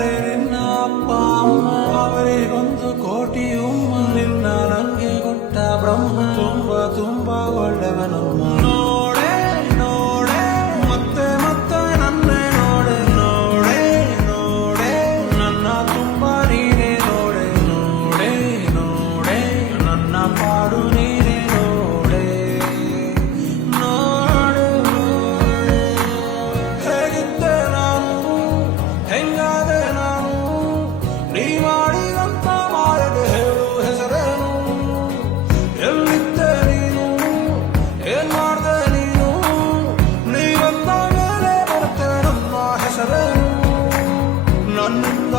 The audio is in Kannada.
ಯಾರೇ ನಿನ್ನ ಅಪ್ಪ ಅಮ್ಮ ಅವರಿಗೊಂದು ಕೋಟಿ ಉಮ್ಮ ನಿನ್ನ ನಂಗೆ ಕೊಟ್ಟ ಬ್ರಹ್ಮ ತುಂಬಾ ತುಂಬಾ ಒಳ್ಳೆವನಮ್ಮ ನೋಡೆ ನೋಡೆ ಮತ್ತೆ ಮತ್ತೆ ನನ್ನೇ ನೋಡೆ ನೋಡೆ ನೋಡೆ ನನ್ನ ತುಂಬಾ ನೀನೇ ನೋಡೆ ನೋಡೆ ನೋಡೆ ನನ್ನ ಪಾಡು ನೀನೇ ನೋಡೆ ನೋಡೆ ಹೇಗಿದ್ದೆ ನಾನು ಹೆಂಗಾದೆ ನಾನು ನೀ ಮಾಡಿದಂತ ಮಾಯದೆ ಹೇಳು ಹೆಸರೇನು ಎಲ್ಲಿದ್ದೆ ನೀನು ಏನ್ ಮಾಡ್ದೆ ನೀನು ನೀ ಬಂದ ಮೇಲೆ ಬರುತ್ತೆ ನನ್ನ ಹೆಸರೇನು ನನ್ನಿಂದ